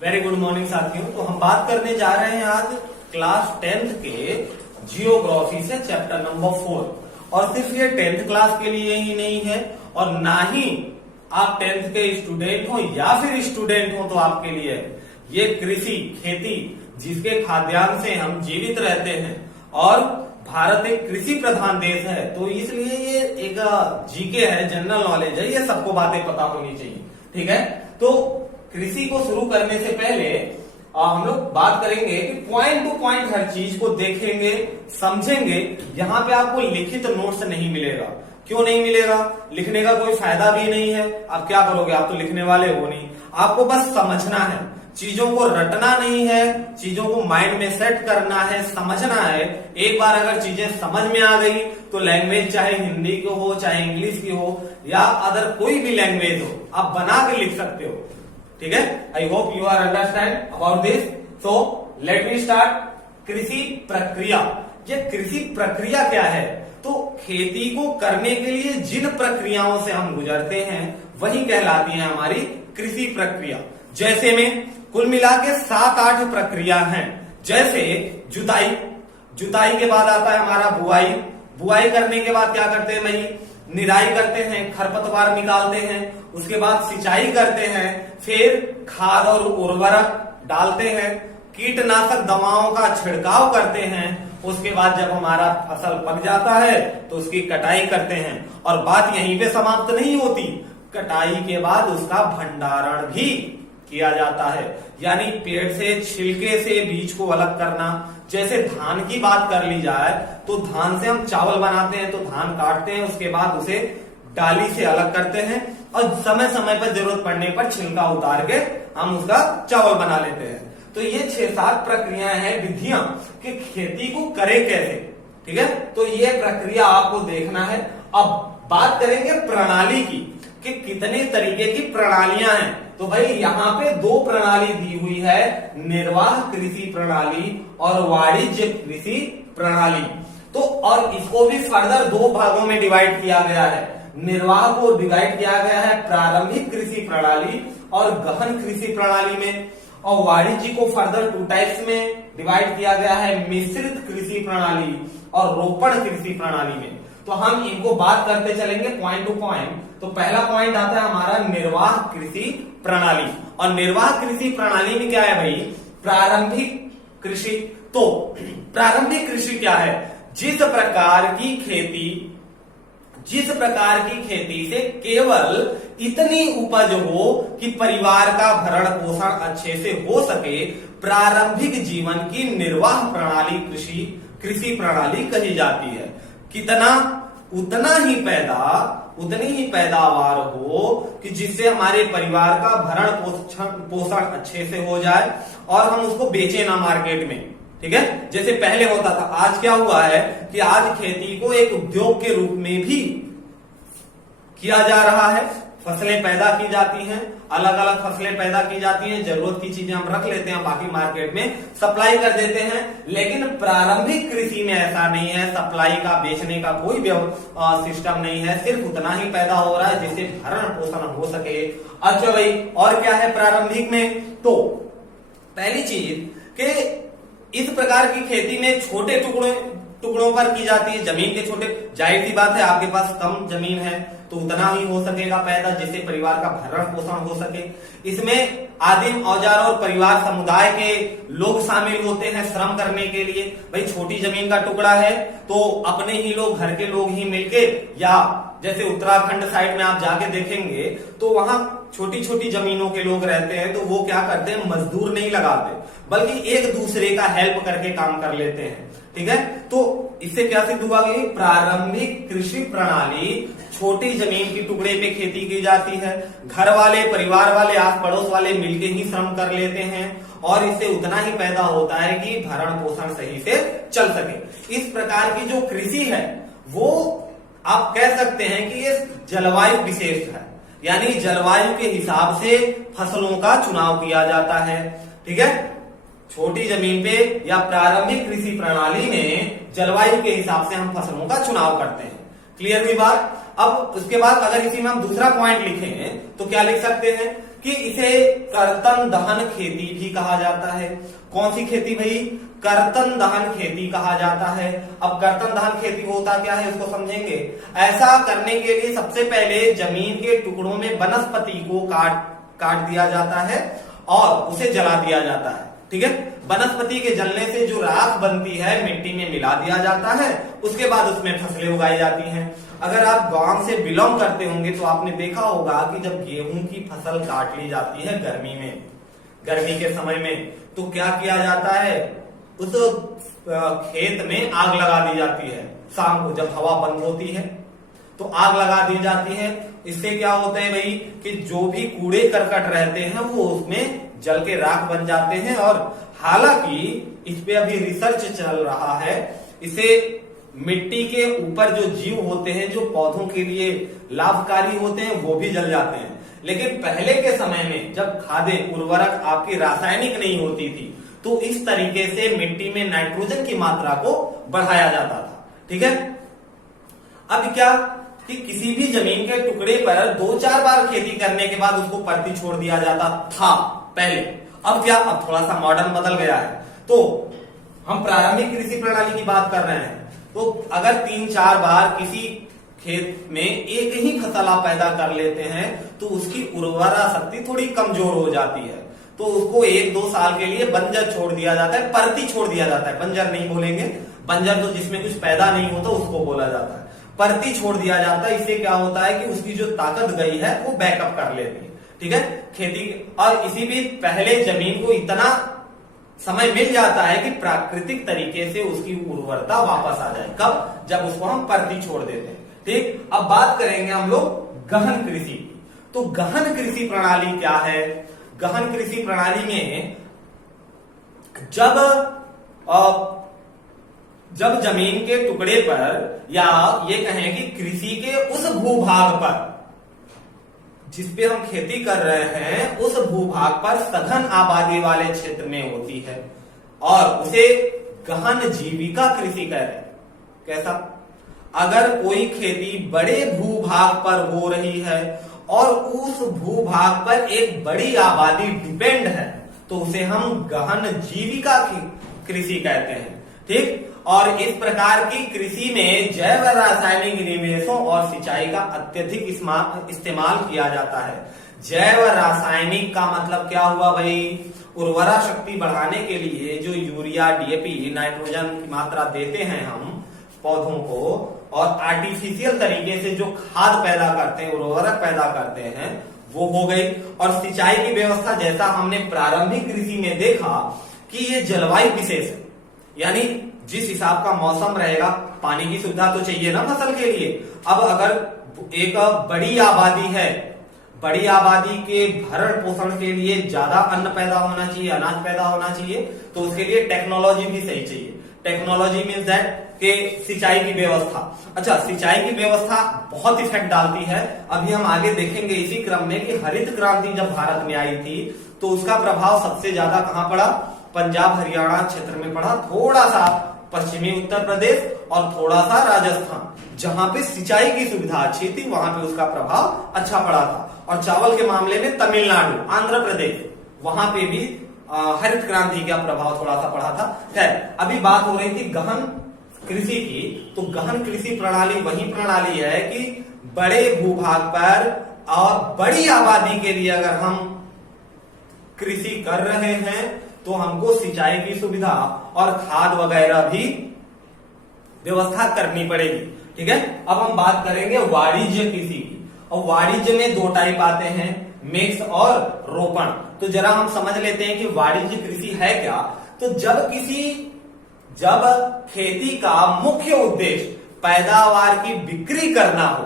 Very good morning साथियों। तो हम बात करने जा रहे हैं आज क्लास 10th के जियोग्राफी से चैप्टर नंबर 4। और सिर्फ ये 10th क्लास के लिए ही नहीं है और ना ही आप 10th के स्टूडेंट हो या फिर स्टूडेंट हो तो आपके लिए ये कृषि खेती जिसके खाद्यान्न से हम जीवित रहते हैं और भारत एक कृषि प्रधान देश है, तो इसलिए ये एक जीके है, जनरल नॉलेज है, ये सबको बातें पता होनी चाहिए। ठीक है, तो कृषि को शुरू करने से पहले हम लोग बात करेंगे कि पॉइंट टू पॉइंट हर चीज को देखेंगे, समझेंगे। यहाँ पे आपको लिखित नोट्स नहीं मिलेगा। क्यों नहीं मिलेगा? लिखने का कोई फायदा भी नहीं है। आप क्या करोगे? आप तो लिखने वाले हो नहीं। आपको बस समझना है, चीजों को रटना नहीं है, चीजों को माइंड में सेट करना है, समझना है। एक बार अगर चीजें समझ में आ गई तो लैंग्वेज चाहे हिंदी की हो, चाहे इंग्लिश की हो या अदर कोई भी लैंग्वेज हो, आप बना के लिख सकते हो। ठीक है, I hope you are understand about this. So let me start. कृषि प्रक्रिया। ये कृषि प्रक्रिया क्या है? तो खेती को करने के लिए जिन प्रक्रियाओं से हम गुजरते हैं वही कहलाती है हमारी कृषि प्रक्रिया। जैसे में कुल मिला के 7-8 प्रक्रिया हैं। जैसे जुताई, जुताई के बाद आता है हमारा बुआई, बुआई करने के बाद क्या करते हैं भाई? निराई करते हैं, खरपतवार निकालते हैं, उसके बाद सिंचाई करते हैं, फिर खाद और उर्वरक डालते हैं, कीटनाशक दवाओं का छिड़काव करते हैं, उसके बाद जब हमारा फसल पक जाता है तो उसकी कटाई करते हैं। और बात यहीं पे समाप्त नहीं होती, कटाई के बाद उसका भंडारण भी किया जाता है, यानी पेड़ से छिलके से बीज को अलग करना। जैसे धान की बात कर ली जाए तो धान से हम चावल बनाते हैं, तो धान काटते हैं, उसके बाद उसे डाली से अलग करते हैं और समय समय पर जरूरत पड़ने पर छिलका उतार के हम उसका चावल बना लेते हैं। तो ये 6-7 प्रक्रियाएं हैं, विधियां कि खेती को करे कैसे। ठीक है, तो ये प्रक्रिया आपको देखना है। अब बात करेंगे प्रणाली की कि कितने तरीके की प्रणालियां हैं। तो भाई यहाँ पे 2 प्रणाली दी हुई है, निर्वाह कृषि प्रणाली और वाणिज्य कृषि प्रणाली। तो और इसको भी फर्दर 2 भागों में डिवाइड किया गया है। निर्वाह को डिवाइड किया गया है प्रारंभिक कृषि प्रणाली और गहन कृषि प्रणाली में, और वाणिज्य को फर्दर 2 टाइप्स में डिवाइड किया गया है, मिश्रित कृषि प्रणाली और रोपण कृषि प्रणाली में। तो हम इनको बात करते चलेंगे पॉइंट टू पॉइंट। तो पहला पॉइंट आता है हमारा निर्वाह कृषि प्रणाली। और निर्वाह कृषि प्रणाली में क्या है भाई? प्रारंभिक कृषि। तो प्रारंभिक कृषि क्या है? जिस प्रकार की खेती से केवल इतनी उपज हो कि परिवार का भरण पोषण अच्छे से हो सके, प्रारंभिक जीवन की निर्वाह प्रणाली कृषि प्रणाली कही जाती है। कितना? उतनी ही पैदावार हो कि जिससे हमारे परिवार का भरण पोषण अच्छे से हो जाए और हम उसको बेचे ना मार्केट में। ठीक है, जैसे पहले होता था। आज क्या हुआ है कि आज खेती को एक उद्योग के रूप में भी किया जा रहा है। फसलें पैदा की जाती हैं, अलग अलग फसलें पैदा की जाती हैं, जरूरत की चीजें हम रख लेते हैं, बाकी मार्केट में सप्लाई कर देते हैं। लेकिन प्रारंभिक कृषि में ऐसा नहीं है, सप्लाई का, बेचने का कोई सिस्टम नहीं है, सिर्फ उतना ही पैदा हो रहा है जिससे भरण पोषण हो सके। अच्छा भाई, और क्या है प्रारंभिक में? तो पहली चीज कि इस प्रकार की खेती में छोटे टुकड़ों पर की जाती है, जमीन के छोटे। जाहिर सी बात है, आपके पास कम जमीन है तो उतना ही हो सकेगा पैदा जिससे परिवार का भरण पोषण हो सके। इसमें आदिम औजार और परिवार समुदाय के लोग शामिल होते हैं श्रम करने के लिए। भाई छोटी जमीन का टुकड़ा है तो अपने ही लोग, घर के लोग ही मिलके, या जैसे उत्तराखंड साइड में आप जाके देखेंगे तो वहां छोटी छोटी जमीनों के लोग रहते हैं, तो वो क्या करते हैं? मजदूर नहीं लगाते बल्कि एक दूसरे का हेल्प करके काम कर लेते हैं। ठीक है, तो इससे क्या सिद्ध हुआ कि प्रारंभिक कृषि प्रणाली छोटी जमीन की टुकड़े पे खेती की जाती है, घर वाले, परिवार वाले, आस पड़ोस वाले मिलके ही श्रम कर लेते हैं और इससे उतना ही पैदा होता है कि भरण पोषण सही से चल सके। इस प्रकार की जो कृषि है वो आप कह सकते हैं कि ये जलवायु विशिष्ट है, यानी जलवायु के हिसाब से फसलों का चुनाव किया जाता है। ठीक है, छोटी जमीन पे या प्रारंभिक कृषि प्रणाली में जलवायु के हिसाब से हम फसलों का चुनाव करते हैं। क्लियर हुई बात? अब उसके बाद अगर इसी में हम दूसरा पॉइंट लिखें तो क्या लिख सकते हैं कि इसे कर्तन दहन खेती भी कहा जाता है। कौन सी खेती भाई? कर्तन दहन खेती कहा जाता है। अब कर्तन दहन खेती होता क्या है इसको समझेंगे। ऐसा करने के लिए सबसे पहले जमीन के टुकड़ों में वनस्पति को काट दिया जाता है और उसे जला दिया जाता है। ठीक है, वनस्पति के जलने से जो राख बनती है मिट्टी में मिला दिया जाता है, उसके बाद उसमें फसलें उगाई जाती हैं। अगर आप गांव से बिलोंग करते होंगे तो आपने देखा होगा कि जब गेहूं की फसल काट ली जाती है गर्मी के समय में, तो क्या किया जाता है, उस खेत में आग लगा दी जाती है। शाम को जब हवा बंद होती है तो आग लगा दी जाती है। इससे क्या होता है भाई कि जो भी कूड़े करकट रहते हैं वो उसमें जल के राख बन जाते हैं। और हालांकि इस पे अभी रिसर्च चल रहा है, इसे मिट्टी के ऊपर जो जीव होते हैं जो पौधों के लिए लाभकारी होते हैं वो भी जल जाते हैं। लेकिन पहले के समय में जब खादें उर्वरक आपकी रासायनिक नहीं होती थी तो इस तरीके से मिट्टी में नाइट्रोजन की मात्रा को बढ़ाया जाता था। ठीक है, अब क्या कि किसी भी जमीन के टुकड़े पर 2-4 बार खेती करने के बाद उसको परती छोड़ दिया जाता था पहले। अब क्या, अब थोड़ा सा मॉडर्न बदल गया है। तो हम प्रारंभिक कृषि प्रणाली की बात कर रहे हैं, तो अगर 3-4 बार किसी खेत में एक ही फसल आप पैदा कर लेते हैं तो उसकी उर्वरा शक्ति थोड़ी कमजोर हो जाती है। तो उसको 1-2 साल के लिए बंजर छोड़ दिया जाता है, परती छोड़ दिया जाता है। बंजर नहीं बोलेंगे, बंजर तो जिसमें कुछ पैदा नहीं होता उसको बोला जाता है। परती छोड़ दिया जाता है। इससे क्या होता है कि उसकी जो ताकत गई है वो बैकअप कर लेती है। ठीक है, खेती और इसी भी पहले जमीन को इतना समय मिल जाता है कि प्राकृतिक तरीके से उसकी उर्वरता वापस आ जाए। कब? जब उसको हम परती छोड़ देते हैं। ठीक, अब बात करेंगे हम लोग गहन कृषि की। तो गहन कृषि प्रणाली क्या है? गहन कृषि प्रणाली में जब जमीन के टुकड़े पर या ये कहें कि कृषि के उस भूभाग पर जिसपे हम खेती कर रहे हैं उस भूभाग पर सघन आबादी वाले क्षेत्र में होती है और उसे गहन जीविका कृषि कहते हैं। कैसा? अगर कोई खेती बड़े भूभाग पर हो रही है और उस भूभाग पर एक बड़ी आबादी डिपेंड है तो उसे हम गहन जीविका की कृषि कहते हैं। ठीक, और इस प्रकार की कृषि में जैव रासायनिक निवेशों और सिंचाई का अत्यधिक इस्तेमाल किया जाता है। जैव रासायनिक का मतलब क्या हुआ भाई? उर्वरा शक्ति बढ़ाने के लिए जो यूरिया, डीएपी, नाइट्रोजन की मात्रा देते हैं हम पौधों को, और आर्टिफिशियल तरीके से जो खाद पैदा करते हैं, उर्वरक पैदा करते हैं, वो हो गई। और सिंचाई की व्यवस्था जैसा हमने प्रारंभिक कृषि में देखा कि ये जलवायु विशेष है, यानी जिस हिसाब का मौसम रहेगा पानी की सुविधा तो चाहिए ना फसल के लिए। अब अगर एक बड़ी आबादी है, बड़ी आबादी के भरण पोषण के लिए ज्यादा अन्न पैदा होना चाहिए, अनाज पैदा होना चाहिए, तो उसके लिए टेक्नोलॉजी भी सही चाहिए। टेक्नोलॉजी मीन्स दैट के सिंचाई की व्यवस्था। अच्छा, सिंचाई की व्यवस्था बहुत इफेक्ट डालती है। अभी हम आगे देखेंगे इसी क्रम में कि हरित क्रांति जब भारत में आई थी तो उसका प्रभाव सबसे ज्यादा कहां पड़ा? पंजाब हरियाणा क्षेत्र में पड़ा, थोड़ा सा पश्चिमी उत्तर प्रदेश और थोड़ा सा राजस्थान, जहां पे सिंचाई की सुविधा अच्छी थी वहां पे उसका प्रभाव अच्छा पड़ा था। और चावल के मामले में तमिलनाडु, आंध्र प्रदेश, वहां पे भी हरित क्रांति का प्रभाव थोड़ा सा पड़ा था। खैर, अभी बात हो रही थी गहन कृषि की। तो गहन कृषि प्रणाली वही प्रणाली है कि बड़े भूभाग पर और बड़ी आबादी के लिए अगर हम कृषि कर रहे हैं तो हमको सिंचाई की सुविधा और खाद वगैरह भी व्यवस्था करनी पड़ेगी। ठीक है, अब हम बात करेंगे वाणिज्य कृषि की। और वाणिज्य में 2 टाइप आते हैं, मिक्स और रोपण। तो जरा हम समझ लेते हैं कि वाणिज्य कृषि है क्या। तो जब खेती का मुख्य उद्देश्य पैदावार की बिक्री करना हो।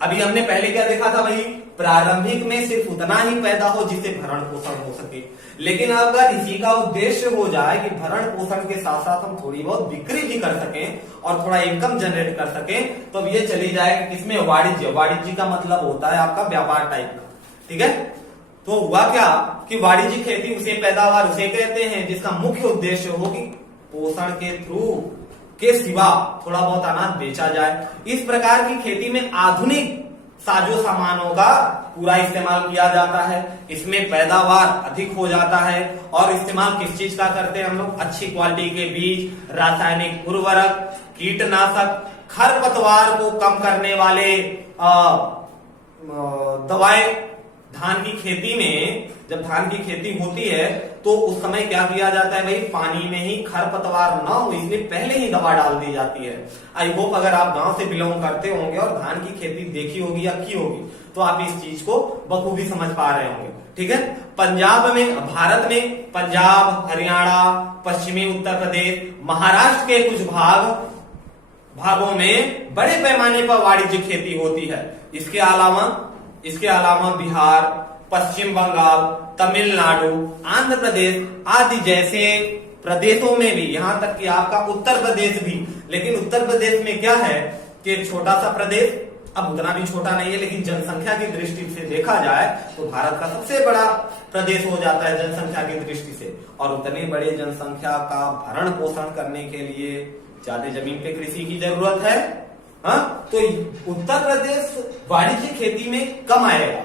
अभी हमने पहले क्या देखा था भाई? प्रारंभिक में सिर्फ उतना ही पैदा हो जिससे भरण पोषण हो सके। लेकिन अगर इसी का उद्देश्य हो जाए कि भरण पोषण के साथ साथ हम थोड़ी बहुत बिक्री भी कर सकें और थोड़ा इनकम जनरेट कर सकें, तो ये चली जाए किसमें? वाणिज्य। वाणिज्य का मतलब होता है आपका व्यापार टाइप का। ठीक है, तो हुआ क्या कि वाणिज्य खेती उसे पैदावार उसे कहते हैं जिसका मुख्य उद्देश्य हो कि पोषण के थ्रू के सिवा थोड़ा बहुत अनाज बेचा जाए। इस प्रकार की खेती में आधुनिक साजो सामानों का पूरा इस्तेमाल किया जाता है। इसमें पैदावार अधिक हो जाता है। और इस्तेमाल किस चीज का करते हैं हम लोग? अच्छी क्वालिटी के बीज, रासायनिक उर्वरक, कीटनाशक, खरपतवार को कम करने वाले दवाएं। धान की खेती में जब धान की खेती होती है तो उस समय क्या किया जाता है भाई? पानी में ही खरपतवार ना हो इसलिए पहले ही दवा डाल दी जाती है। आई होप अगर आप गांव से बिलोंग करते होंगे और धान की खेती देखी होगी या की होगी तो आप इस चीज को बखूबी समझ पा रहे होंगे। ठीक है। पंजाब में, भारत में पंजाब, हरियाणा, पश्चिमी उत्तर प्रदेश, महाराष्ट्र के कुछ भागों में बड़े पैमाने पर वाणिज्य खेती होती है। इसके अलावा बिहार, पश्चिम बंगाल, तमिलनाडु, आंध्र प्रदेश आदि जैसे प्रदेशों में भी, यहां तक कि आपका उत्तर प्रदेश भी। लेकिन उत्तर प्रदेश में क्या है कि एक छोटा सा प्रदेश, अब उतना भी छोटा नहीं है लेकिन जनसंख्या की दृष्टि से देखा जाए तो भारत का सबसे बड़ा प्रदेश हो जाता है जनसंख्या की दृष्टि से। और उतनी बड़ी जनसंख्या का भरण पोषण करने के लिए ज्यादा जमीन पे कृषि की जरूरत है। तो उत्तर प्रदेश वाणिज्य खेती में कम आएगा।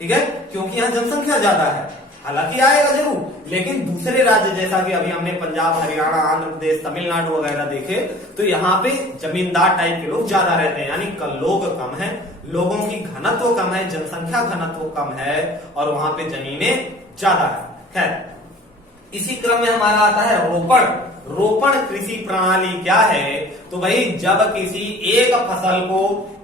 ठीक है, क्योंकि यहाँ जनसंख्या ज्यादा है। हालांकि आएगा जरूर, लेकिन दूसरे राज्य जैसा कि अभी हमने पंजाब, हरियाणा, आंध्र प्रदेश, तमिलनाडु वगैरह देखे तो यहाँ पे जमींदार टाइप के लोग ज्यादा रहते हैं, यानी लोग कम है, लोगों की घनत्व कम है, जनसंख्या घनत्व कम है और वहां पे जमीनें ज्यादा है। खैर, इसी क्रम में हमारा आता है रोपण कृषि प्रणाली। क्या है? तो भाई जब किसी एक फसल को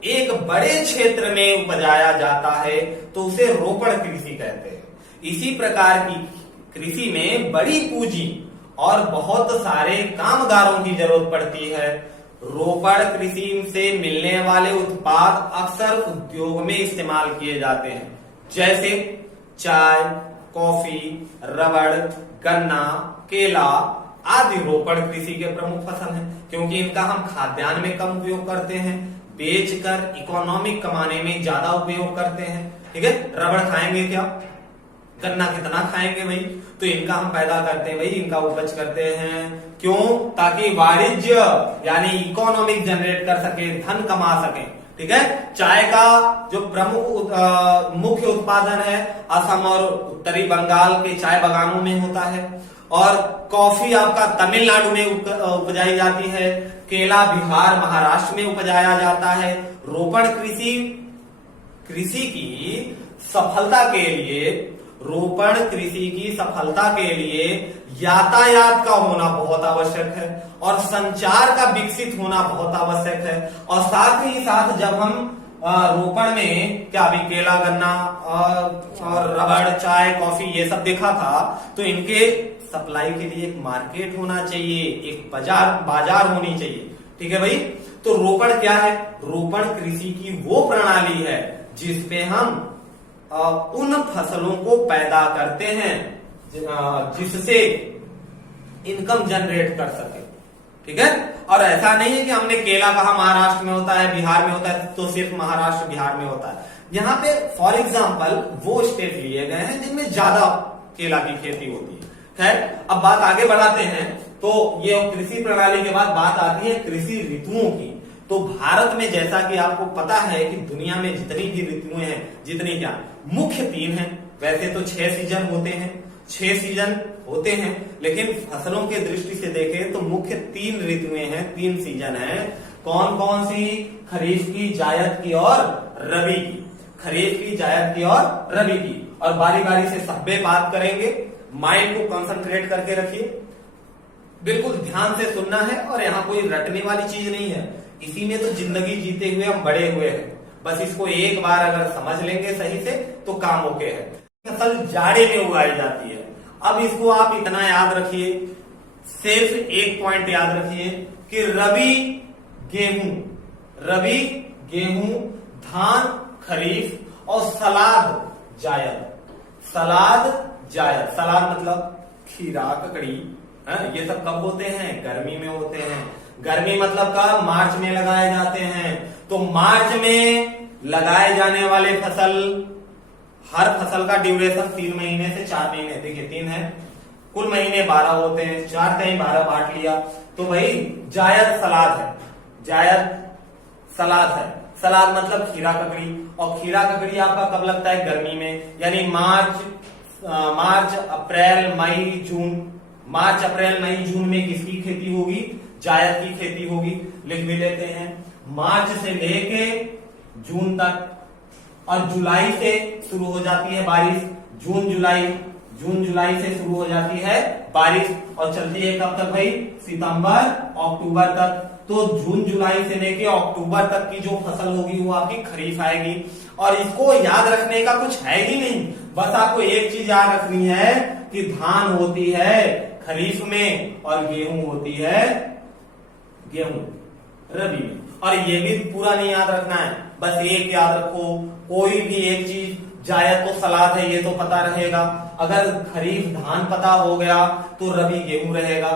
एक बड़े क्षेत्र में उपजाया जाता है तो उसे रोपण कृषि कहते हैं। इसी प्रकार की कृषि में बड़ी पूंजी और बहुत सारे कामगारों की जरूरत पड़ती है। रोपण कृषि से मिलने वाले उत्पाद अक्सर उद्योग में इस्तेमाल किए जाते हैं, जैसे चाय, कॉफी, रबड़, गन्ना, केला आदि रोपण कृषि के प्रमुख फसल हैं, क्योंकि इनका हम खाद्यान्न में कम उपयोग करते हैं, बेचकर इकोनॉमिक कमाने में ज्यादा उपयोग करते हैं। ठीक है, रबड़ खाएंगे क्या? गन्ना कितना खाएंगे भाई? तो इनका हम पैदा करते हैं भाई, इनका उपज करते हैं। क्यों? ताकि वाणिज्य यानी इकोनॉमिक जनरेट कर सके, धन कमा सके। ठीक है, चाय का जो प्रमुख मुख्य उत्पादन है असम और उत्तरी बंगाल के चाय बागानों में होता है, और कॉफी आपका तमिलनाडु में उपजाई जाती है, केला बिहार, महाराष्ट्र में उपजाया जाता है। रोपण कृषि की सफलता के लिए यातायात का होना बहुत आवश्यक है और संचार का विकसित होना बहुत आवश्यक है। और साथ ही साथ जब हम रोपण में क्या अभी केला, गन्ना और रबड़, चाय, कॉफी ये सब देखा था, तो इनके सप्लाई के लिए एक मार्केट होना चाहिए, एक बाजार होनी चाहिए। ठीक है भाई, तो रोपण क्या है? रोपण कृषि की वो प्रणाली है जिसपे हम उन फसलों को पैदा करते हैं जिससे इनकम जनरेट कर सके। ठीक है, और ऐसा नहीं है कि हमने केला कहा महाराष्ट्र में होता है, बिहार में होता है, तो सिर्फ महाराष्ट्र बिहार में होता है। यहाँ पे फॉर एग्जाम्पल वो स्टेट लिए गए हैं जिनमें ज्यादा केला की खेती होती है। खैर, अब बात आगे बढ़ाते हैं। तो ये कृषि प्रणाली के बाद बात आती है कृषि ऋतुओं की। तो भारत में जैसा कि आपको पता है कि दुनिया में जितनी भी ऋतुएं हैं, जितनी क्या मुख्य 3 हैं। वैसे तो 6 सीजन होते हैं, लेकिन फसलों के दृष्टि से देखें तो मुख्य 3 ऋतुएं हैं, 3 सीजन हैं। कौन कौन सी? खरीफ की, जायद की और रबी की। खरीफ की, जायद की और रबी की। और बारी बारी से सब पे बात करेंगे। माइंड को कंसंट्रेट करके रखिए, बिल्कुल ध्यान से सुनना है, और यहाँ कोई रटने वाली चीज नहीं है। इसी में तो जिंदगी जीते हुए हम बड़े हुए हैं। बस इसको एक बार अगर समझ लेंगे सही से तो काम ओके है। फसल जाड़े में उगाई जाती है। अब इसको आप इतना याद रखिए, सिर्फ एक पॉइंट याद रखिए कि रबी गेहूं, धान खरीफ और सलाद जायद। सलाद मतलब खीरा, ककड़ी, ये सब कब होते हैं? गर्मी में होते हैं। गर्मी मतलब कब? मार्च में लगाए जाते हैं। तो मार्च में लगाए जाने वाले फसल, हर फसल का ड्यूरेशन 3 महीने से 4 महीने, देखिए 3 है, कुल महीने 12 होते हैं, 4 कहीं 12 बांट लिया, तो भाई जायद सलाद है। सलाद मतलब खीरा ककड़ी, और खीरा ककड़ी आपका कब लगता है? गर्मी में, यानी मार्च अप्रैल मई जून। मार्च अप्रैल मई जून में किसकी खेती होगी? जायद की खेती होगी। लिख भी लेते हैं, मार्च से लेके जून तक, और जुलाई से शुरू हो जाती है बारिश। जून जुलाई से शुरू हो जाती है बारिश और चलती है कब तक भाई? सितंबर अक्टूबर तक। तो जून जुलाई से लेके अक्टूबर तक की जो फसल होगी वो आपकी खरीफ आएगी। और इसको याद रखने का कुछ है ही नहीं, बस आपको एक चीज याद रखनी है कि धान होती है खरीफ में और गेहूं होती है रबी में। और ये भी पूरा नहीं याद रखना है, बस एक याद रखो, कोई भी एक चीज, जायद तो सलाद है ये तो पता रहेगा, अगर खरीफ धान पता हो गया तो रबी गेहूं रहेगा,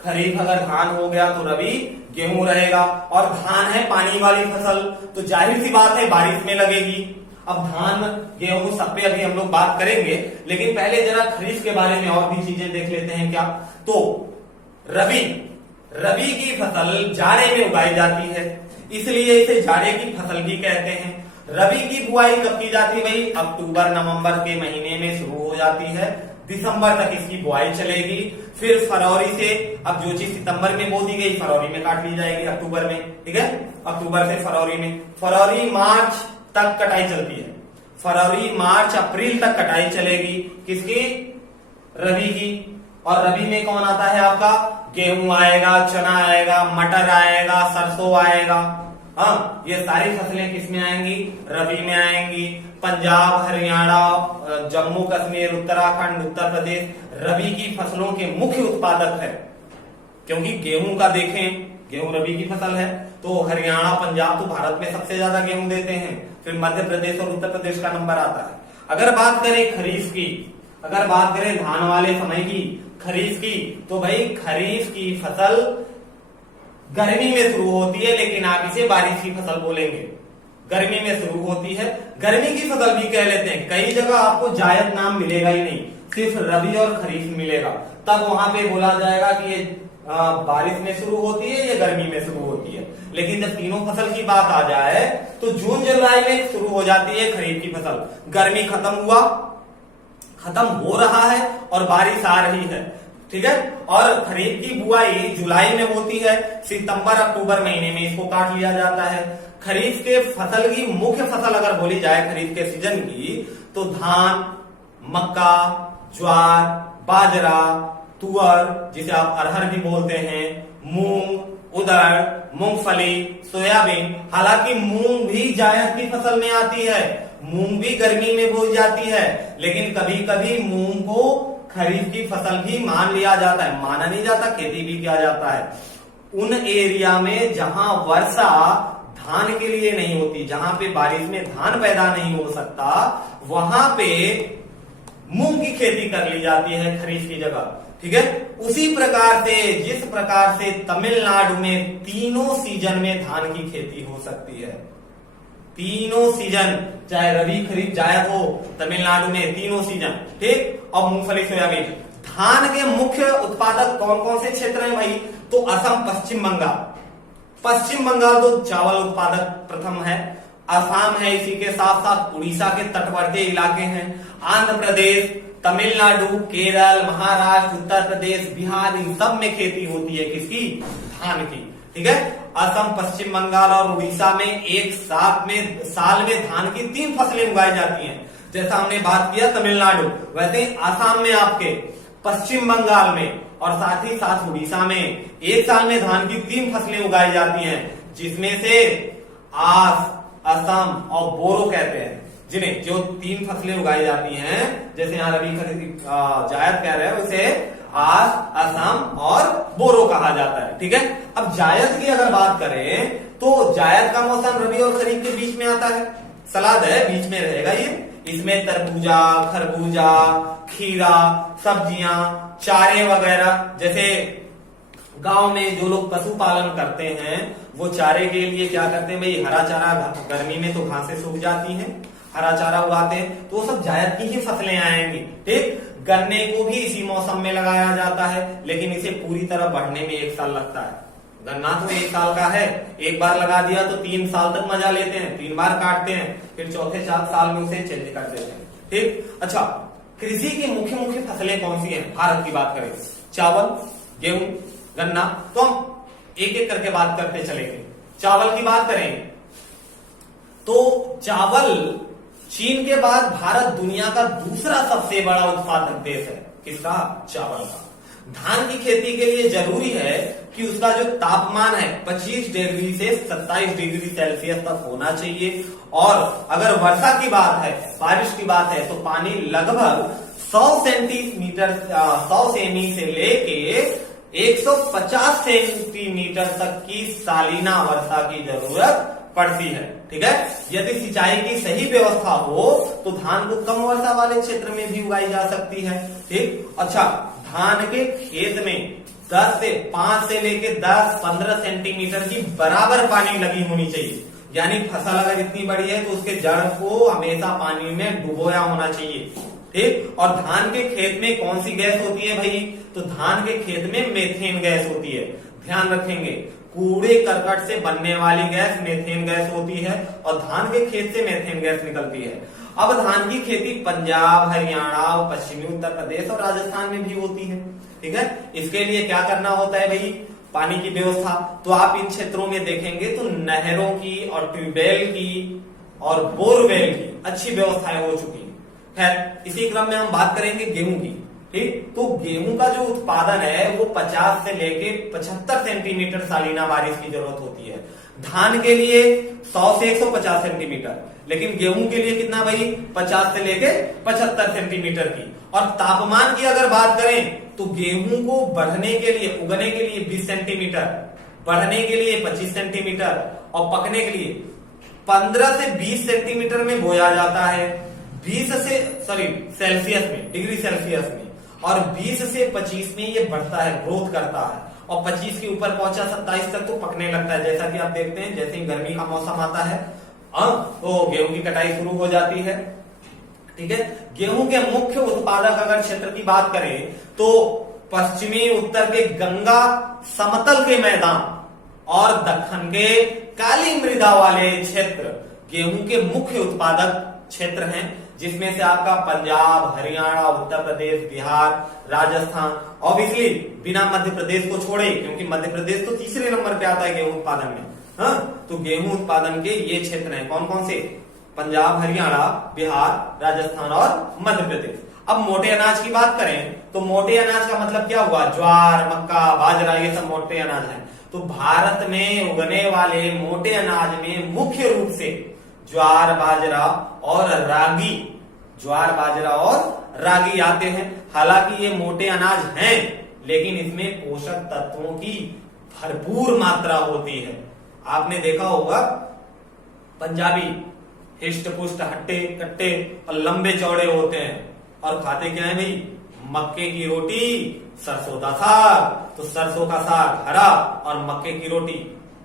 खरीफ अगर धान हो गया तो रबी गेहूं रहेगा। और धान है पानी वाली फसल, तो जाहिर सी बात है बारिश में लगेगी। अब धान गेहूं सब पे अभी हम लोग बात करेंगे, लेकिन पहले जरा खरीफ के बारे में और भी चीजें देख लेते हैं क्या। तो रबी की फसल जाड़े में उगाई जाती है, इसलिए इसे जाड़े की फसल भी कहते हैं। रबी की बुआई कब की जाती है भाई? अक्टूबर नवंबर के महीने में शुरू हो जाती है, दिसंबर तक इसकी बुआई चलेगी। फिर फरवरी से, अब जो चीज सितंबर में बो दी गई फरवरी में काट ली जाएगी अक्टूबर में, ठीक है, अक्टूबर से फरवरी में। फरवरी मार्च तक कटाई चलती है, फरवरी मार्च अप्रैल तक कटाई चलेगी किसकी? रबी की। और रबी में कौन आता है आपका? गेहूं आएगा, चना आएगा, मटर आएगा, सरसों आएगा। हाँ, ये सारी फसलें किसमें आएंगी? रबी में आएंगी। पंजाब, हरियाणा, जम्मू कश्मीर, उत्तराखंड, उत्तर प्रदेश रबी की फसलों के मुख्य उत्पादक है, क्योंकि गेहूं का देखें, गेहूं रबी की फसल है, तो हरियाणा पंजाब तो भारत में सबसे ज्यादा गेहूं देते हैं, फिर मध्य प्रदेश और उत्तर प्रदेश का नंबर आता है। अगर बात करें खरीफ की, अगर बात करें धान वाले समय की, खरीफ की, तो भाई खरीफ की फसल गर्मी में शुरू होती है, लेकिन आप इसे बारिश की फसल बोलेंगे। गर्मी में शुरू होती है, गर्मी की फसल भी कह लेते हैं। कई जगह आपको जायद नाम मिलेगा ही नहीं, सिर्फ रबी और खरीफ मिलेगा, तब वहां पे बोला जाएगा कि ये बारिश में शुरू होती है या गर्मी में शुरू होती है। लेकिन जब तीनों फसल की बात आ जाए तो जून जुलाई में शुरू हो जाती है खरीफ की फसल। गर्मी खत्म हो रहा है और बारिश आ रही है, ठीक है। और खरीफ की बुआई जुलाई में होती है, सितंबर अक्टूबर महीने में इसको काट लिया जाता है। खरीफ के फसल की मुख्य फसल अगर बोली जाए खरीफ के सीजन की, तो धान, मक्का, ज्वार, बाजरा, तुअर जिसे आप अरहर भी बोलते हैं, मूंग, उड़द, मूंगफली, सोयाबीन। हालांकि मूंग भी जायद की फसल में आती है, मूंग भी गर्मी में बोई जाती है, लेकिन कभी कभी मूंग को खरीफ की फसल भी मान लिया जाता है, माना नहीं जाता, खेती भी किया जाता है। उन एरिया में जहां वर्षा धान के लिए नहीं होती, जहां पे बारिश में धान पैदा नहीं हो सकता, वहां पे मूंग की खेती कर ली जाती है खरीफ की जगह, ठीक है। उसी प्रकार से जिस प्रकार से तमिलनाडु में तीनों सीजन में धान की खेती हो सकती है, तीनों सीजन, चाहे रबी खरीफ जायद हो, तमिलनाडु में तीनों सीजन, ठीक। और मूंगफली, सोयाबीन। धान के मुख्य उत्पादक कौन कौन से क्षेत्र हैं भाई? तो असम, पश्चिम बंगाल तो चावल उत्पादक प्रथम है, असम है, इसी के साथ साथ उड़ीसा के तटवर्ती इलाके हैं, आंध्र प्रदेश, तमिलनाडु, केरल, महाराष्ट्र, उत्तर प्रदेश, बिहार, इन सब में खेती होती है किसकी? धान की, ठीक है। असम, पश्चिम बंगाल और उड़ीसा में एक साल में धान की 3 फसलें उगाई जाती हैं। जैसा हमने बात किया तमिलनाडु, वैसे असम में, आपके पश्चिम बंगाल में और साथ ही साथ उड़ीसा में एक साल में धान की 3 फसलें उगाई जाती हैं, जिसमें से आस, असम और बोरो कहते हैं, जिन्हें जो 3 फसलें उगाई जाती हैं, जैसे यहाँ रबी जायद कह रहे हैं, उसे आस, असम और बोरो कहा जाता है, ठीक है। अब जायद की अगर बात करें तो जायद का मौसम रबी और खरीफ के बीच में आता है, सलाद है, बीच में रहेगा ये। इसमें तरबूजा, खरबूजा, खीरा, सब्जियां, चारे वगैरह, जैसे गांव में जो लोग पशुपालन करते हैं वो चारे के लिए क्या करते हैं भाई? हरा चारा, गर्मी में तो घासें सूख जाती हैं, हरा चारा उगाते हैं, तो वो सब जायद की ही फसलें आएंगी, ठीक। गन्ने को भी इसी मौसम में लगाया जाता है, लेकिन इसे पूरी तरह बढ़ने में 1 साल लगता है, गन्ना तो 1 साल का है, एक बार लगा दिया तो 3 साल तक मजा लेते हैं, 3 बार काटते हैं, फिर चौथे 4 साल में उसे चेंज कर देते हैं। ठीक, अच्छा कृषि की मुख्य मुख्य फसलें कौन सी हैं? भारत की बात करें, चावल, गेहूं, गन्ना। तो हम एक एक करके बात करते चलेंगे। चावल की बात करें तो चावल चीन के बाद भारत दुनिया का दूसरा सबसे बड़ा उत्पादक देश है। किसका? चावल का। धान की खेती के लिए जरूरी है कि उसका जो तापमान है 25 डिग्री से 27 डिग्री सेल्सियस तक होना चाहिए, और अगर वर्षा की बात है, बारिश की बात है, तो पानी लगभग 100 सेंटीमीटर 100 सेमी से लेके 150 सेंटीमीटर तक की सालाना वर्षा की जरूरत पड़ती है। ठीक है, यदि सिंचाई की सही व्यवस्था हो तो धान को कम वर्षा वाले क्षेत्र में भी उगाई जा सकती है। ठीक, अच्छा धान के खेत में 10 से 5 से लेके 10-15 सेंटीमीटर की बराबर पानी लगी होनी चाहिए, यानी फसल अगर इतनी बड़ी है तो उसके जड़ को हमेशा पानी में डुबोया होना चाहिए। ठीक, और धान के खेत में कौन सी गैस होती है भाई? तो धान के खेत में मेथेन गैस होती है। ध्यान रखेंगे, कूड़े करकट से बनने वाली गैस मेथेन गैस होती है, और धान के खेत से मेथेन गैस निकलती है। अब धान की खेती पंजाब, हरियाणा, पश्चिमी उत्तर प्रदेश और राजस्थान में भी होती है। ठीक है, इसके लिए क्या करना होता है भाई? पानी की व्यवस्था। तो आप इन क्षेत्रों में देखेंगे तो नहरों की और ट्यूबवेल की और बोरवेल की अच्छी व्यवस्थाएं हो चुकी है। खैर, इसी क्रम में हम बात करेंगे गेहूं की। ठीक, तो गेहूं का जो उत्पादन है वो 50 से लेके 75 सेंटीमीटर सालाना बारिश की जरूरत होती है। धान के लिए 100 से 150 सेंटीमीटर, लेकिन गेहूं के लिए कितना भाई? 50 से लेके 75 सेंटीमीटर की। और तापमान की अगर बात करें तो गेहूं को बढ़ने के लिए, उगने के लिए 20 सेंटीमीटर, बढ़ने के लिए 25 सेंटीमीटर और पकने के लिए 15 से 20 सेंटीमीटर में बोया जाता है। 20 से सेल्सियस में, डिग्री सेल्सियस में, और 20 से 25 में ये बढ़ता है, ग्रोथ करता है, और 25 के ऊपर पहुंचा 27 तक तो पकने लगता है। जैसा कि आप देखते हैं, जैसे ही गर्मी का मौसम आता है तो गेहूं की कटाई शुरू हो जाती है। ठीक है, गेहूं के मुख्य उत्पादक अगर क्षेत्र की बात करें तो पश्चिमी उत्तर के गंगा समतल के मैदान और दक्षिण के काली मृदा वाले क्षेत्र गेहूं के मुख्य उत्पादक क्षेत्र हैं, जिसमें से आपका पंजाब, हरियाणा, उत्तर प्रदेश, बिहार, राजस्थान, ऑब्वियसली बिना मध्य प्रदेश को छोड़े, क्योंकि मध्य प्रदेश तो तीसरे नंबर पे आता है गेहूं उत्पादन में। हाँ, तो गेहूं उत्पादन के ये क्षेत्र हैं, कौन कौन से? पंजाब, हरियाणा, बिहार, राजस्थान और मध्य प्रदेश। अब मोटे अनाज की बात करें तो मोटे अनाज का मतलब क्या हुआ? ज्वार, मक्का, बाजरा, ये सब मोटे अनाज हैं। तो भारत में उगने वाले मोटे अनाज में मुख्य रूप से ज्वार, बाजरा और रागी, ज्वार, बाजरा और रागी आते हैं। हालांकि ये मोटे अनाज हैं, लेकिन इसमें पोषक तत्वों की भरपूर मात्रा होती है। आपने देखा होगा पंजाबी हिष्ट पुष्ट, हट्टे कट्टे और लंबे चौड़े होते हैं, और खाते क्या है भाई? मक्के की रोटी, सरसों का साग। तो सरसों का साग हरा और मक्के की रोटी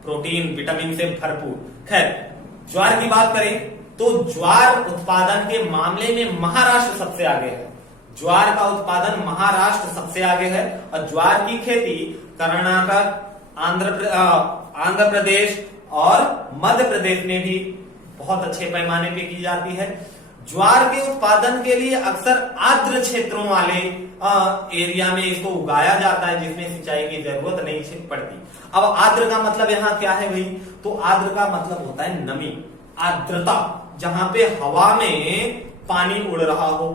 प्रोटीन, विटामिन से भरपूर। खैर, ज्वार की बात करें तो ज्वार उत्पादन के मामले में महाराष्ट्र सबसे आगे है। ज्वार का उत्पादन महाराष्ट्र सबसे आगे है, और ज्वार की खेती कर्नाटक, आंध्र प्रदेश और मध्य प्रदेश में भी बहुत अच्छे पैमाने पे की जाती है। ज्वार के उत्पादन के लिए अक्सर आर्द्र क्षेत्रों वाले एरिया में इसको उगाया जाता है, जिसमें सिंचाई की जरूरत नहीं पड़ती। अब आर्द्र का मतलब यहाँ क्या है भाई? तो आर्द्र का मतलब होता है नमी, आर्द्रता, जहां पे हवा में पानी उड़ रहा हो।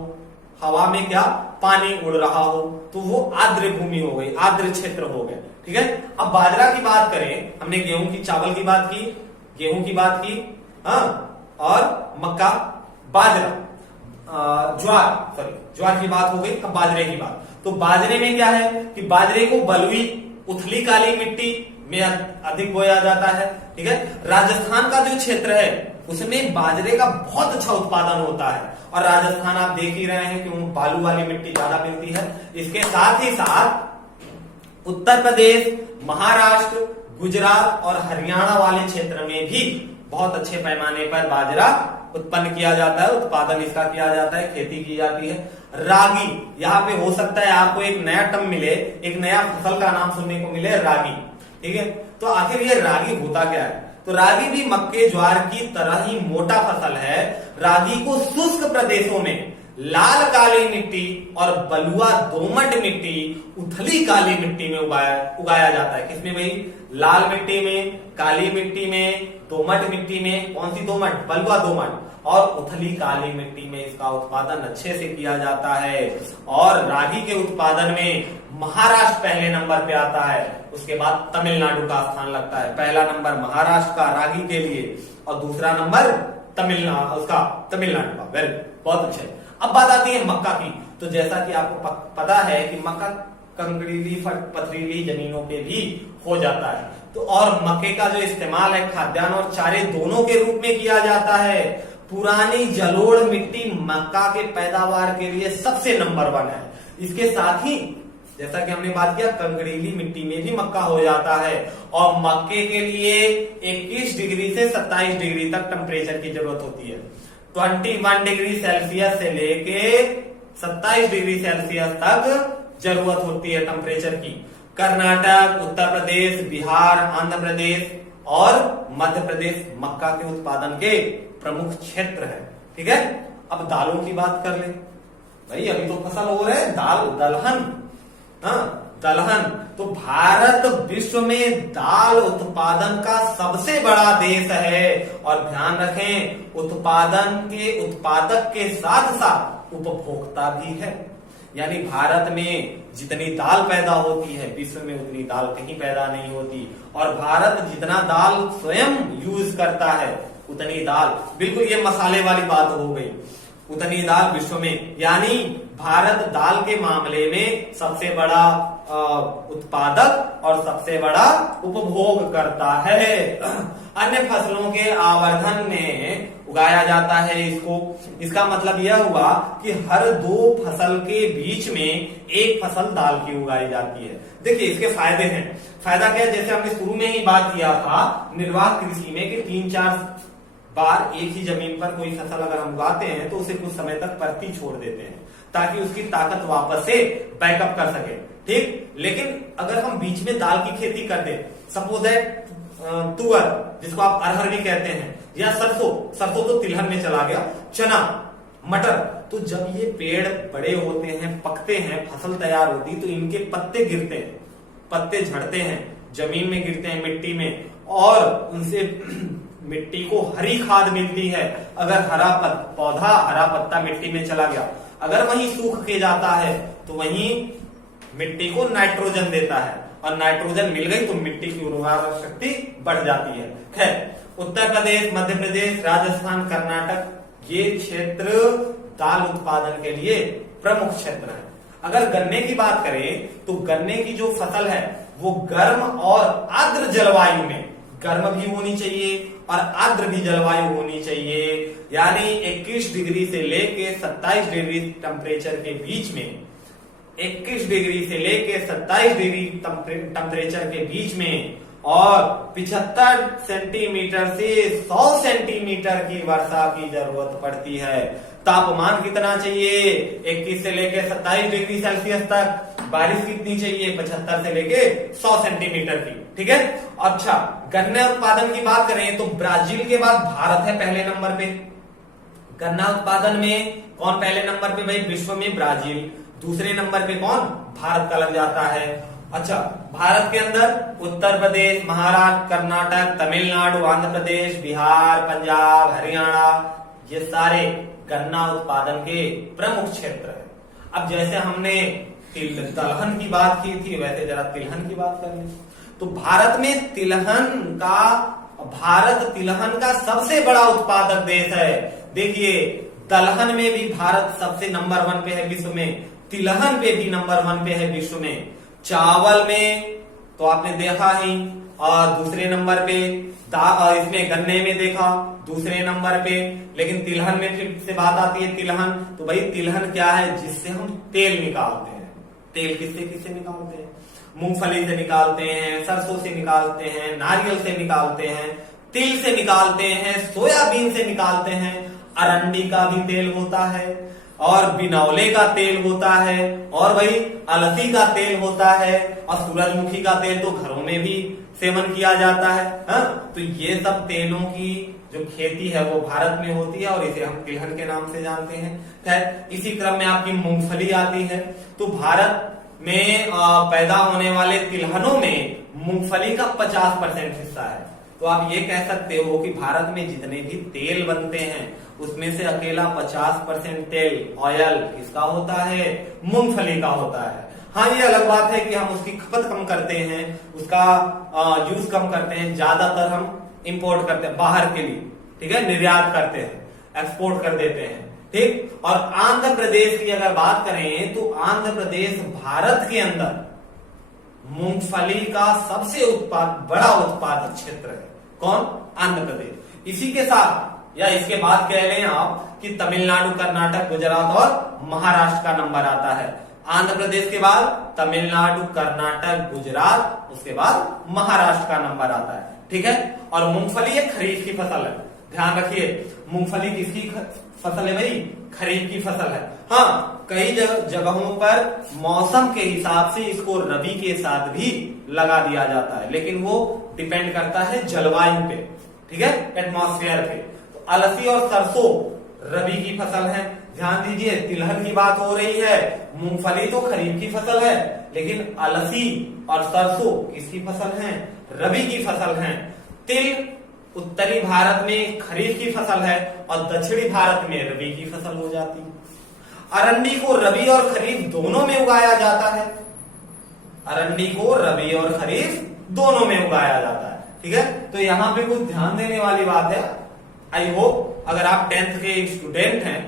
हवा में क्या? पानी उड़ रहा हो, तो वो आर्द्र भूमि हो गई, आर्द्र क्षेत्र हो गए। ठीक है, अब बाजरा की बात करें, हमने गेहूं की, चावल की बात की, गेहूं की बात की, और मक्का, बाजरा, ज्वार की बात हो गई। अब बाजरे की बात, तो बाजरे में क्या है कि बाजरे को बलुई, उथली काली मिट्टी में अधिक बोया जाता है। ठीक है, राजस्थान का जो क्षेत्र है उसमें बाजरे का बहुत अच्छा उत्पादन होता है, और राजस्थान आप देख ही रहे हैं कि बालू वाली मिट्टी ज्यादा मिलती है। इसके साथ ही साथ उत्तर प्रदेश, महाराष्ट्र, गुजरात और हरियाणा वाले क्षेत्र में भी बहुत अच्छे पैमाने पर बाजरा उत्पन्न किया जाता है, उत्पादन इसका किया जाता है, खेती की जाती है। रागी, यहाँ पे हो सकता है आपको एक नया टर्म मिले, एक नया फसल का नाम सुनने को मिले, रागी। ठीक है। तो आखिर ये रागी होता क्या है? तो रागी भी मक्के ज्वार की तरह ही मोटा फसल है। रागी को शुष्क प्रदेशों में लाल काली मिट्टी और बलुआ दोमट मिट्टी, उथली काली मिट्टी में उगाया जाता है। किसमें भाई? लाल मिट्टी में, काली मिट्टी में, दोमट मिट्टी में। कौन सी दोमट? बलुआ दोमट। और उथली काली मिट्टी में इसका उत्पादन अच्छे से किया जाता है। और रागी के उत्पादन में महाराष्ट्र पहले नंबर पे आता है, उसके बाद तमिलनाडु का स्थान लगता है। पहला नंबर महाराष्ट्र का रागी के लिए और दूसरा नंबर तमिलनाडु का। वेरी बहुत अच्छे। अब बात आती है मक्का की। तो जैसा कि आपको पता है कि मक्का कंकड़ीली पथरीली जमीनों पे भी हो जाता है। तो और मक्के का जो इस्तेमाल है खाद्यान्न और चारे दोनों के रूप में किया जाता है। पुरानी जलोढ़ मिट्टी मक्का के पैदावार के लिए सबसे नंबर 1 है। इसके साथ ही जैसा कि हमने बात किया कंकड़ीली मिट्टी में भी मक्का हो जाता है। और मक्के के लिए 21 डिग्री से 27 डिग्री तक टेम्परेचर की जरूरत होती है। 21 डिग्री सेल्सियस से लेके 27 डिग्री सेल्सियस तक जरूरत होती है टेम्परेचर की। कर्नाटक, उत्तर प्रदेश, बिहार, आंध्र प्रदेश और मध्य प्रदेश मक्का के उत्पादन के प्रमुख क्षेत्र है। ठीक है। अब दालों की बात कर ले भाई, अभी तो फसल हो रहा है दलहन। दलहन। तो भारत विश्व में दाल उत्पादन का सबसे बड़ा देश है। और ध्यान रखें, उत्पादन के उत्पादक के साथ साथ उपभोक्ता भी है। यानी भारत में जितनी दाल पैदा होती है विश्व में उतनी दाल कहीं पैदा नहीं होती। और भारत जितना दाल स्वयं यूज करता है उतनी दाल, बिल्कुल ये मसाले वाली बात हो गई, उतनी दाल विश्व में, यानी भारत दाल के मामले में सबसे बड़ा उत्पादक और सबसे बड़ा उपभोग करता है। अन्य फसलों के आवर्धन में उगाया जाता है इसको। इसका मतलब यह हुआ कि हर 2 फसल के बीच में एक फसल दाल की उगाई जाती है। देखिए इसके फायदे हैं। फायदा क्या है? जैसे हमने शुरू में ही बात किया था निर्वाह कृषि में कि 3-4 बार एक ही जमीन पर कोई फसल अगर हम उगाते हैं तो उसे कुछ समय तक परती छोड़ देते हैं ताकि उसकी ताकत वापस से बैकअप कर सके। ठीक। लेकिन अगर हम बीच में दाल की खेती कर दें, सपोज दैट तुअर जिसको आप अरहर भी कहते हैं, या सरसों तो तिलहन में चला गया, चना, मटर, तो जब ये पेड़ बड़े होते हैं, पकते हैं, फसल तैयार होती तो इनके पत्ते गिरते हैं, पत्ते झड़ते हैं, जमीन में गिरते हैं, मिट्टी में, और उनसे मिट्टी को हरी खाद मिलती है। अगर पौधा हरा पत्ता मिट्टी में चला गया, अगर वहीं सूख के जाता है तो वहीं मिट्टी को नाइट्रोजन देता है, और नाइट्रोजन मिल गई तो मिट्टी की उर्वरा शक्ति बढ़ जाती है। खैर उत्तर प्रदेश, मध्य प्रदेश, राजस्थान, कर्नाटक ये क्षेत्र दाल उत्पादन के लिए प्रमुख क्षेत्र है। अगर गन्ने की बात करें तो गन्ने की जो फसल है वो गर्म और आर्द्र जलवायु में, गर्म भी होनी चाहिए और आर्द्र भी जलवायु होनी चाहिए, यानी 21 डिग्री से लेके 27 डिग्री टेम्परेचर के बीच में, 21 डिग्री से लेके 27 डिग्री टेम्परेचर के बीच में, और 75 सेंटीमीटर से 100 सेंटीमीटर की वर्षा की जरूरत पड़ती है। तापमान कितना चाहिए? 21 से लेके 27 डिग्री सेल्सियस तक। बारिश कितनी चाहिए? 75 से लेके 100 सेंटीमीटर की। ठीक है। अच्छा, गन्ना उत्पादन की बात करें तो ब्राजील के बाद भारत है पहले नंबर पे। गन्ना उत्पादन में कौन पहले नंबर पे? भाई विश्व में ब्राजील। दूसरे नंबर पे कौन? भारत का लग जाता है। अच्छा, भारत के अंदर उत्तर प्रदेश, महाराष्ट्र, कर्नाटक, तमिलनाडु, आंध्र प्रदेश, बिहार, पंजाब, हरियाणा, ये सारे गन्ना उत्पादन के प्रमुख क्षेत्र है। अब जैसे हमने दलहन की बात की थी, वैसे जरा तिलहन की बात कर लें। तो भारत तिलहन का सबसे बड़ा उत्पादक देश है। देखिए दलहन में भी भारत सबसे नंबर 1 पे है विश्व में, तिलहन पे भी नंबर 1 पे है विश्व में। चावल में तो आपने देखा ही, और दूसरे नंबर पे इसमें गन्ने में देखा दूसरे नंबर पे, लेकिन तिलहन में फिर से बात आती है तिलहन। तो भाई तिलहन क्या है? जिससे हम तेल निकालते हैं। तेल किससे निकालते हैं? मूंगफली से निकालते हैं, सरसों से निकालते हैं, नारियल से निकालते हैं, तिल से निकालते हैं, सोयाबीन से निकालते हैं, अरंडी का भी तेल होता है, और बिनौले का तेल होता है, और भाई अलसी का तेल होता है, और सूरजमुखी का तेल तो घरों में भी सेवन किया जाता है। हाँ, तो ये सब तेलों की जो खेती है वो भारत में होती है और इसे हम तिलहन के नाम से जानते हैं। खैर, इसी क्रम में आपकी मूंगफली आती है। तो भारत में पैदा होने वाले तिलहनों में मूंगफली का 50% हिस्सा है। तो आप ये कह सकते हो कि भारत में जितने भी तेल बनते हैं उसमें से अकेला 50% तेल ऑयल किसका होता है? मूंगफली का होता है। हाँ, ये अलग बात है कि हम उसकी खपत कम करते हैं, उसका यूज कम करते हैं, ज्यादातर हम इंपोर्ट करते हैं बाहर के लिए, ठीक है, निर्यात करते हैं, एक्सपोर्ट कर देते हैं, ठीक। और आंध्र प्रदेश की अगर बात करें तो आंध्र प्रदेश भारत के अंदर मूंगफली का सबसे बड़ा उत्पादक क्षेत्र है। कौन? आंध्र प्रदेश। इसी के साथ या इसके बाद कह लें आप कि तमिलनाडु, कर्नाटक, गुजरात और महाराष्ट्र का नंबर आता है। आंध्र प्रदेश के बाद तमिलनाडु, कर्नाटक, गुजरात, उसके बाद महाराष्ट्र का नंबर आता है, ठीक है। और मूंगफली एक खरीफ की फसल है, ध्यान रखिए। मूंगफली किसकी फसल है भाई? खरीफ की फसल है। हाँ, कई जगहों पर मौसम के हिसाब से इसको रबी के साथ भी लगा दिया जाता है, लेकिन वो डिपेंड करता है जलवायु पे, ठीक है, एटमॉस्फेयर पे। तो अलसी और सरसों रबी की फसल है। ध्यान दीजिए, तिलहन की बात हो रही है, मूंगफली तो खरीफ की फसल है, लेकिन अलसी और सरसों किसकी फसल है? रबी की फसल है। तिल उत्तरी भारत में खरीफ की फसल है और दक्षिणी भारत में रबी की फसल हो जाती है। अरंडी को रबी और खरीफ दोनों में उगाया जाता है। अरंडी को रबी और खरीफ दोनों में उगाया जाता है, ठीक है। तो यहाँ पे कुछ ध्यान देने वाली बात है। आई होप अगर आप 10th के स्टूडेंट हैं,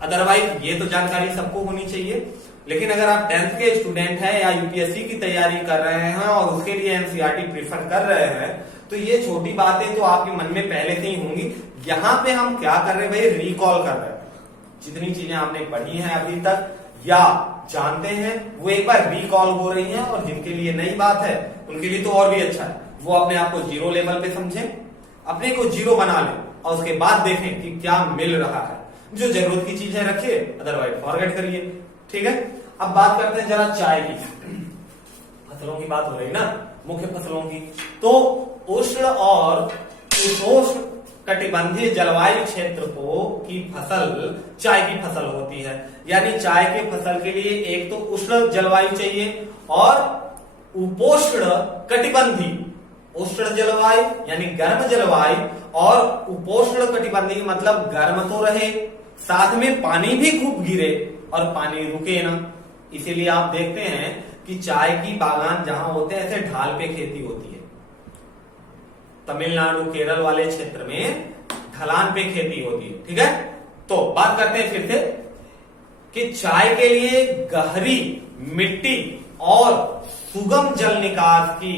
अदरवाइज ये तो जानकारी सबको होनी चाहिए, लेकिन अगर आप 10th के स्टूडेंट हैं या यूपीएससी की तैयारी कर रहे हैं और उसके लिए एनसीईआरटी प्रीफर कर रहे हैं, तो ये छोटी बातें तो आपके मन में पहले से ही होंगी। यहाँ पे हम क्या कर रहे हैं भाई? रिकॉल कर रहे हैं। जितनी चीजें आपने पढ़ी हैं अभी तक या जानते हैं वो एक बार रिकॉल हो रही हैं, और जिनके लिए नई बात है उनके लिए तो और भी अच्छा है, वो अपने आप को जीरो लेवल पे समझें, अपने को जीरो बना लें और उसके बाद देखें कि क्या मिल रहा है। जो जरूरत की चीजें रखिए, अदरवाइज फॉरगेट करिए, ठीक है। अब बात करते हैं जरा चाय की। फसलों की बात हो रही ना, मुख्य फसलों की। तो उष्ण और उपोष्ण कटिबंधीय जलवायु क्षेत्र की फसल चाय की फसल होती है। यानी चाय के फसल के लिए एक तो उष्ण जलवायु चाहिए और उपोष्ण कटिबंधी, उष्ण जलवायु यानी गर्म जलवायु और उपोष्ण कटिबंधी मतलब गर्म तो रहे, साथ में पानी भी खूब गिरे और पानी रुके ना। इसीलिए आप देखते हैं कि चाय की बागान जहां होते हैं ऐसे ढाल पे खेती होती है। तमिलनाडु, केरल वाले क्षेत्र में ढलान पे खेती होती है, ठीक है। तो बात करते हैं फिर से कि चाय के लिए गहरी मिट्टी और सुगम जल निकास की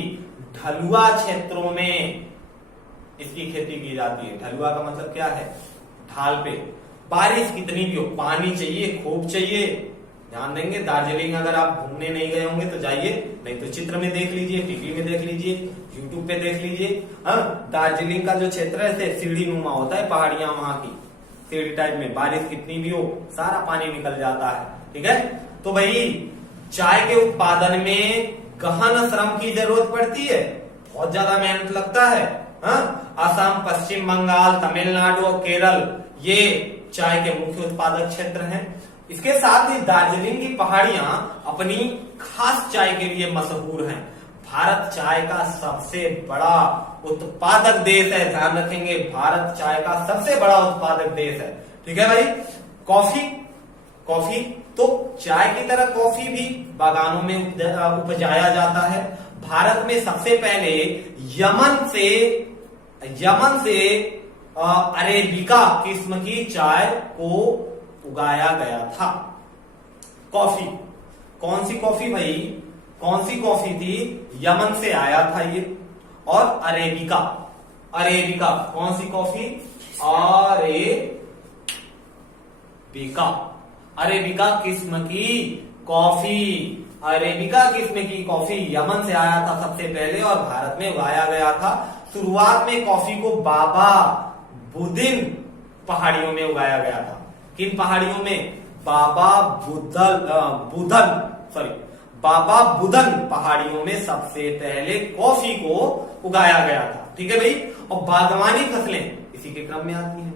ढलुआ क्षेत्रों में इसकी खेती की जाती है। ढलुआ का मतलब क्या है? ढाल पे। बारिश कितनी भी हो, पानी चाहिए, खूब चाहिए। ध्यान देंगे, दार्जिलिंग अगर आप घूमने नहीं गए होंगे तो जाइए, नहीं तो चित्र में देख लीजिए, टीवी में देख लीजिए, यूट्यूब पे देख लीजिए। हाँ, दार्जिलिंग का जो क्षेत्र है सीढ़ी नुमा होता है, पहाड़ियां वहां की सीढ़ी टाइप में, बारिश कितनी भी हो सारा पानी निकल जाता है, ठीक है। तो भाई चाय के उत्पादन में गहन श्रम की जरूरत पड़ती है, बहुत ज्यादा मेहनत लगता है। हाँ, असम, पश्चिम बंगाल, तमिलनाडु और केरल ये चाय के मुख्य उत्पादक क्षेत्र हैं। इसके साथ ही दार्जिलिंग की पहाड़ियां अपनी खास चाय के लिए मशहूर हैं। भारत चाय का सबसे बड़ा उत्पादक देश है, ध्यान रखेंगे, भारत चाय का सबसे बड़ा उत्पादक देश है, ठीक है भाई। कॉफी तो चाय की तरह कॉफी भी बागानों में उपजाया जाता है। भारत में सबसे पहले यमन से अरेबिका किस्म की चाय को उगाया गया था। कॉफी, कौन सी कॉफी भाई? कौन सी कॉफी थी? यमन से आया था ये। और अरेबिका कौन सी कॉफी? अरेबिका किस्म की कॉफी, अरेबिका किस्म की कॉफी यमन से आया था सबसे पहले और भारत में उगाया गया था। शुरुआत में कॉफी को बाबा बुदिन पहाड़ियों में उगाया गया था। किन पहाड़ियों में? बाबा बुदन पहाड़ियों में सबसे पहले कॉफी को उगाया गया था। ठीक है भाई। और बागवानी फसलें इसी के क्रम में आती हैं।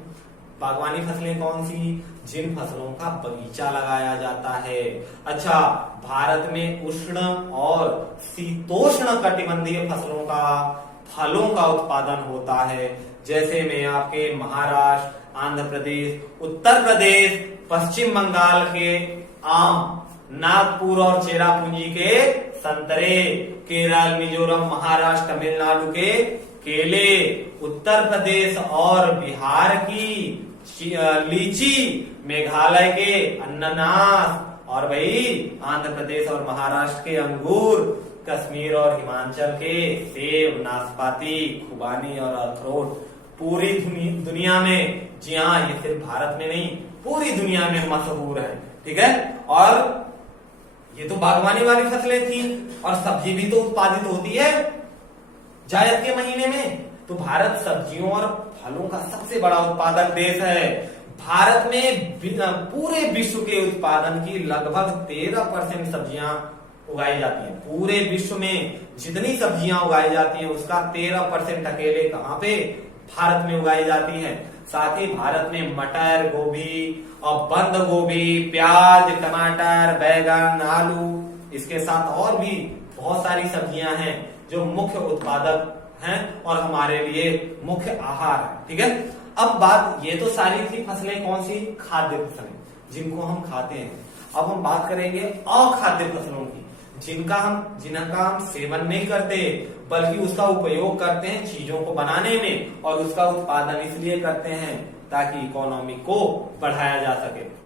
बागवानी फसलें कौन सी? जिन फसलों का बगीचा लगाया जाता है। अच्छा, भारत में उष्ण और शीतोष्ण कटिबंधीय फसलों का, फलों का उत्पादन होता है। जैसे में आपके महाराष्ट्र, आंध्र प्रदेश, उत्तर प्रदेश, पश्चिम बंगाल के आम, नागपुर और चेरापूंजी के संतरे, केरल, मिजोरम, महाराष्ट्र, तमिलनाडु के केले, उत्तर प्रदेश और बिहार की लीची, मेघालय के अनानास और भाई आंध्र प्रदेश और महाराष्ट्र के अंगूर, कश्मीर और हिमाचल के सेब, नाशपाती, खुबानी और अखरोट पूरी दुनिया में, जी हाँ, ये सिर्फ भारत में नहीं पूरी दुनिया में मशहूर है। ठीक है। और ये तो बागवानी वाली फसलें थी। और सब्जी भी तो उत्पादित होती है जायद के महीने में। तो भारत सब्जियों और फलों का सबसे बड़ा उत्पादक देश है। भारत में पूरे विश्व के उत्पादन की लगभग 13% सब्जियां उगाई जाती हैं। पूरे विश्व में जितनी सब्जियां उगाई जाती हैं उसका 13% अकेले कहां पे? भारत में उगाई जाती है। साथ ही भारत में मटर, गोभी और बंद गोभी, प्याज, टमाटर, बैगन, आलू, इसके साथ और भी बहुत सारी सब्जियां हैं जो मुख्य उत्पादक हैं और हमारे लिए मुख्य आहार है। ठीक है। अब बात, ये तो सारी थी फसलें कौन सी? खाद्य फसलें, जिनको हम खाते हैं। अब हम बात करेंगे अखाद्य फसलों की, जिनका हम सेवन नहीं करते बल्कि उसका उपयोग करते हैं चीजों को बनाने में, और उसका उत्पादन इसलिए करते हैं ताकि इकोनॉमी को बढ़ाया जा सके।